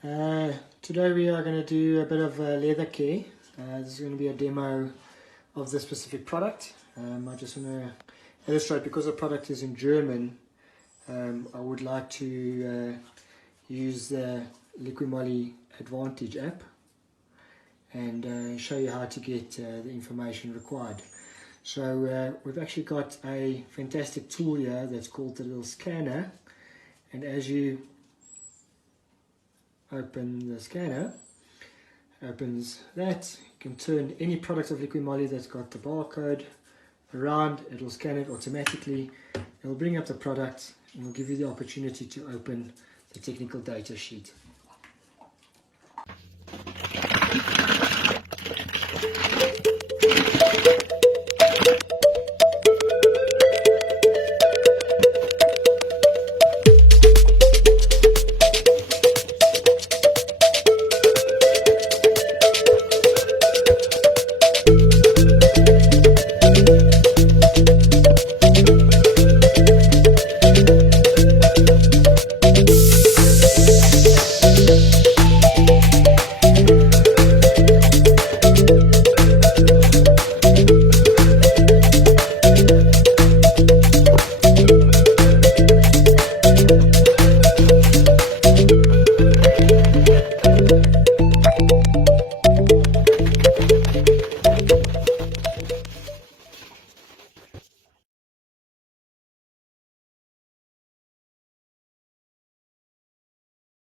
Today we are going to do a bit of leather care. This is going to be a demo of this specific product. I just want to illustrate, because the product is in German, I would like to use the Liqui Moly Advantage app and show you how to get the information required. So we've actually got a fantastic tool here that's called the little scanner, and as you open the scanner, it opens that. You can turn any product of Liqui Moly that's got the barcode around, it'll scan it automatically, it'll bring up the product and will give you the opportunity to open the technical data sheet.